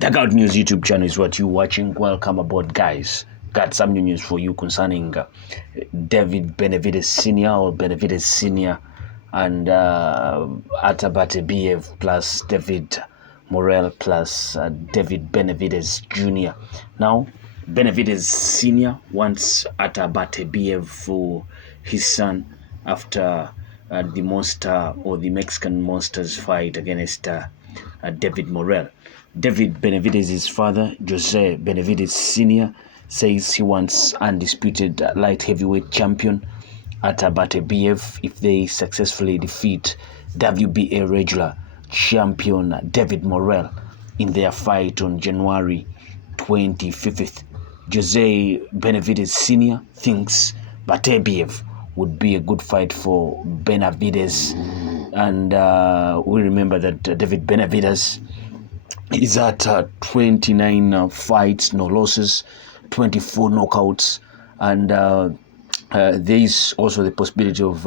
Dugout News YouTube channel is what you're watching. Welcome aboard, guys. Got some new news for you concerning David Benavidez Sr. or Benavidez Sr. and Artur Beterbiev plus David Morrell plus David Benavidez Jr. Now, Benavidez Sr. wants Artur Beterbiev for his son after the monster or the Mexican monster's fight against David Morrell. David Benavidez's father, Jose Benavidez Sr., says he wants undisputed light heavyweight champion Artur Beterbiev if they successfully defeat WBA regular champion David Morrell in their fight on January 25th. Jose Benavidez Sr. thinks Beterbiev would be a good fight for Benavidez, and we remember that David Benavidez is at 29 fights, no losses, 24 knockouts, and there is also the possibility of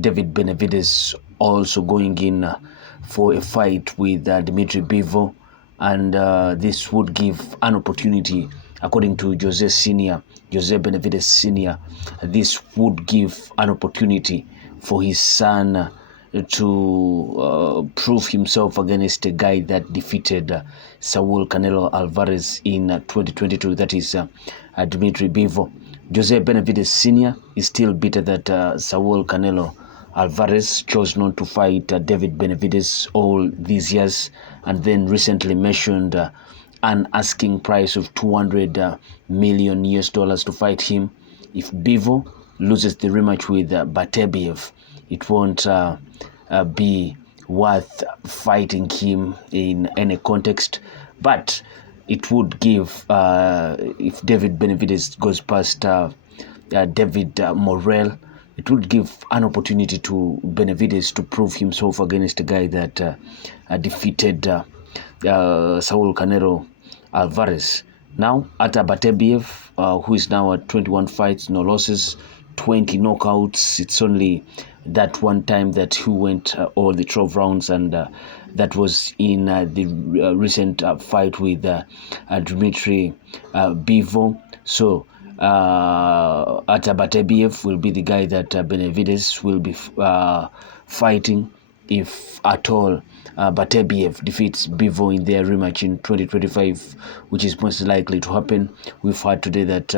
David Benavidez also going in for a fight with Dmitry Bivol, and this would give an opportunity, according to Jose Benavidez Sr., this would give an opportunity for his son to prove himself against a guy that defeated Saul Canelo Alvarez in 2022, that is Dmitry Bivol. Jose Benavidez Sr. is still bitter that Saul Canelo Alvarez chose not to fight David Benavidez all these years, and then recently mentioned an asking price of $200 million to fight him. If Bivol loses the rematch with Beterbiev, it won't be worth fighting him in any context, but it would give, if David Benavidez goes past David Morrell, it would give an opportunity to Benavidez to prove himself against a guy that defeated Saul Canelo Alvarez. Now, Artur Beterbiev, who is now at 21 fights, no losses, 20 knockouts. It's only that one time that he went all the 12 rounds, and that was in the recent fight with Dmitry Bivol. So Artur Beterbiev will be the guy that Benavidez will be fighting if at all Beterbiev defeats Bivol in their rematch in 2025, which is most likely to happen. We've heard today that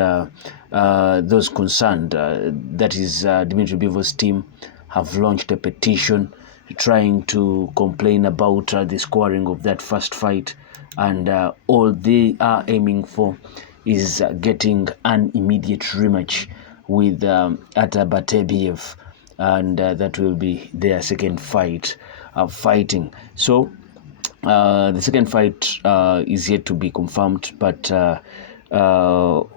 those concerned, that is Dmitry Bivol's team, have launched a petition trying to complain about the scoring of that first fight, and all they are aiming for is getting an immediate rematch with Artur Beterbiev, and that will be their second fight fighting. So the second fight is yet to be confirmed, but all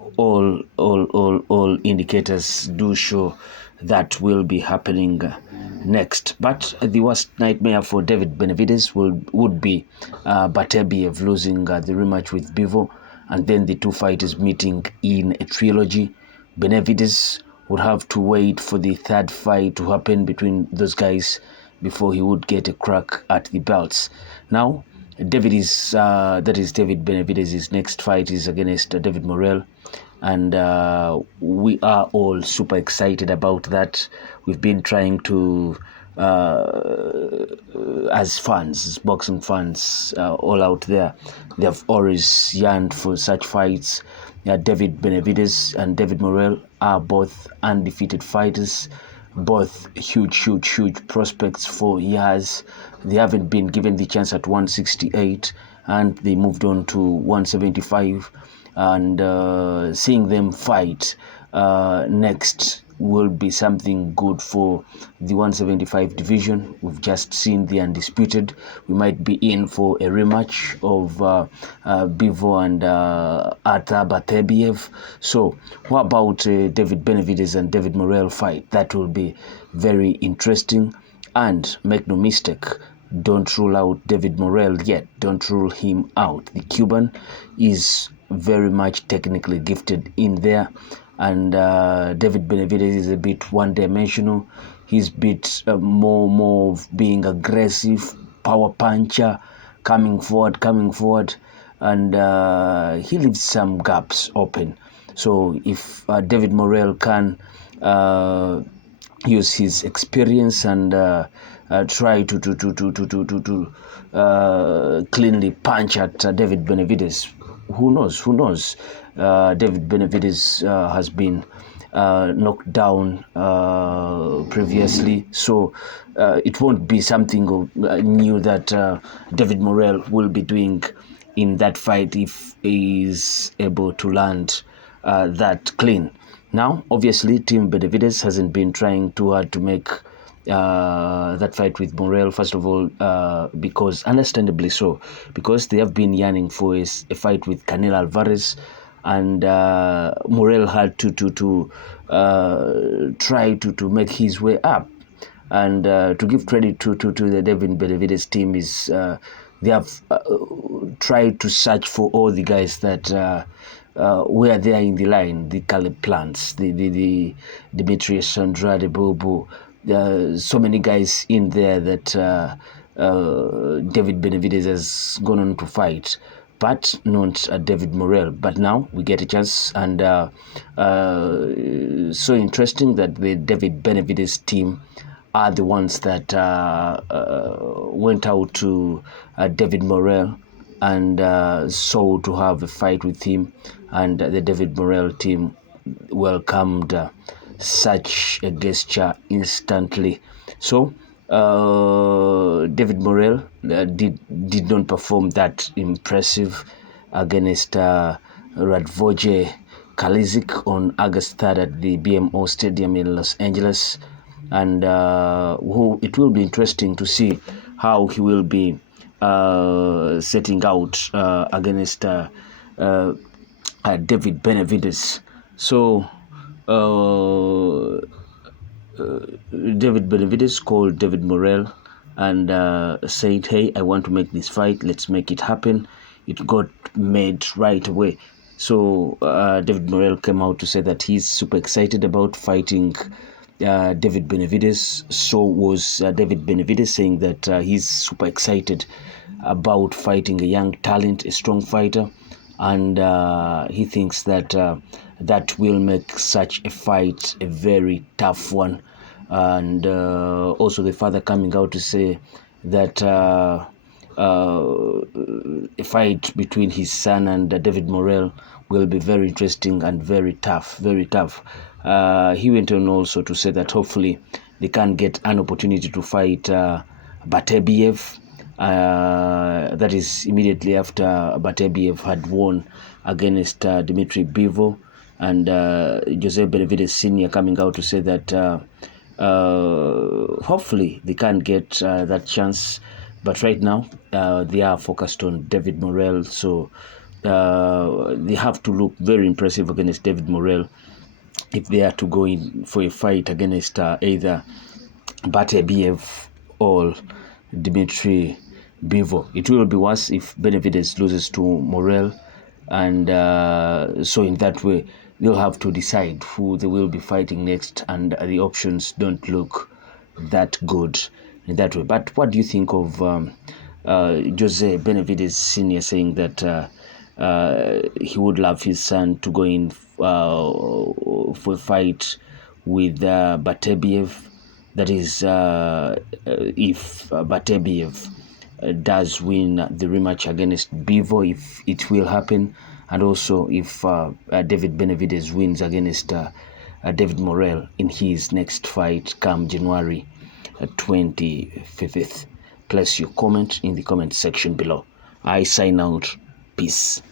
indicators do show that will be happening next. But the worst nightmare for David Benavidez would be Beterbiev losing the rematch with Bivol, and then the two fighters meeting in a trilogy. Benavidez would have to wait for the third fight to happen between those guys before he would get a crack at the belts. Now, David Benavidez's next fight is against David Morrell, and we are all super excited about that. We've been trying to, as fans, as boxing fans, all out there, they have always yearned for such fights. David Benavidez and David Morrell are both undefeated fighters, both huge prospects for years. They haven't been given the chance at 168, and they moved on to 175, and seeing them fight next will be something good for the 175 division. We've just seen the undisputed. We might be in for a rematch of Bivol and Artur Beterbiev. So what about David Benavidez and David Morrell fight? That will be very interesting. And make no mistake, don't rule out David Morrell yet. Don't rule him out. The Cuban is very much technically gifted in there, and David Benavidez is a bit one-dimensional. He's a bit more of being aggressive, power puncher, coming forward. and he leaves some gaps open. So if David Morrell can use his experience and try to cleanly punch at David Benavidez, who knows? David Benavidez has been knocked down previously, so it won't be something new that David Morrell will be doing in that fight if he is able to land that clean. Now, obviously, Team Benavidez hasn't been trying too hard to make that fight with Morrell, first of all, because, understandably so, because they have been yearning for a fight with Canelo Alvarez, and Morrell had to try to make his way up. And to give credit to the David Benavidez team is they have tried to search for all the guys that were there in the line, the Caleb Plants, the Demetrius Andrade, Bobo. So many guys in there that David Benavidez has gone on to fight, but not David Morrell. But now we get a chance, and so interesting that the David Benavidez team are the ones that went out to David Morrell and sought to have a fight with him, and the David Morrell team welcomed such a gesture instantly. So David Morrell did not perform that impressive against Radvoje Kalizik on August 3rd at the BMO Stadium in Los Angeles, and it will be interesting to see how he will be setting out against David Benavidez. So David Benavidez called David Morrell and said, hey, I want to make this fight, let's make it happen. It got made right away. So David Morrell came out to say that he's super excited about fighting David Benavidez. So was David Benavidez, saying that he's super excited about fighting a young talent, a strong fighter, and he thinks that that will make such a fight a very tough one. And also the father coming out to say that a fight between his son and David Morrell will be very interesting and very tough, very tough. He went on also to say that hopefully they can get an opportunity to fight Beterbiev. That is immediately after Beterbiev had won against Dmitry Bivol, and Jose Benavidez Sr. coming out to say that hopefully they can get that chance. But right now they are focused on David Morrell, so they have to look very impressive against David Morrell if they are to go in for a fight against either Beterbiev or Dmitry Bivol. It will be worse if Benavidez loses to Morrell, and so in that way they'll have to decide who they will be fighting next, and the options don't look that good in that way. But what do you think of Jose Benavidez Sr. saying that he would love his son to go in for a fight with Beterbiev? That is, if Beterbiev does win the rematch against Bivol, if it will happen, and also if David Benavidez wins against David Morrell in his next fight come January 25th. Place your comment in the comment section below. I sign out. Peace.